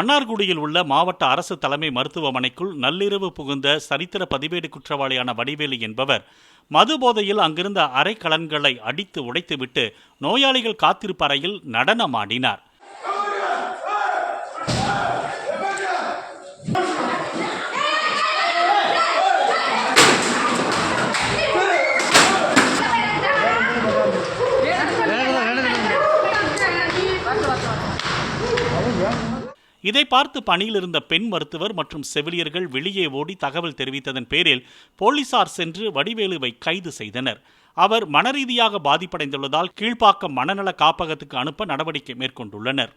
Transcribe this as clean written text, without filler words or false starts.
மன்னார்குடியில் உள்ள மாவட்ட அரசு தலைமை மருத்துவமனைக்குள் நள்ளிரவு புகுந்த சரித்திர பதிவேடு குற்றவாளியான வடிவேலு என்பவர் மது போதையில் அங்கிருந்த அறைக்கலன்களை அடித்து உடைத்துவிட்டு நோயாளிகள் காத்திருப்பு அறையில் நடனமாடினார். இதை பார்த்து பணியில் இருந்த பெண் மருத்துவர் மற்றும் செவிலியர்கள் வெளியே ஓடி தகவல் தெரிவித்ததன் பேரில் போலீசார் சென்று வடிவேலுவை கைது செய்தனர். அவர் மனரீதியாக பாதிப்படைந்துள்ளதால் கீழ்ப்பாக்கம் மனநல காப்பகத்துக்கு அனுப்ப நடவடிக்கை மேற்கொண்டுள்ளனர்.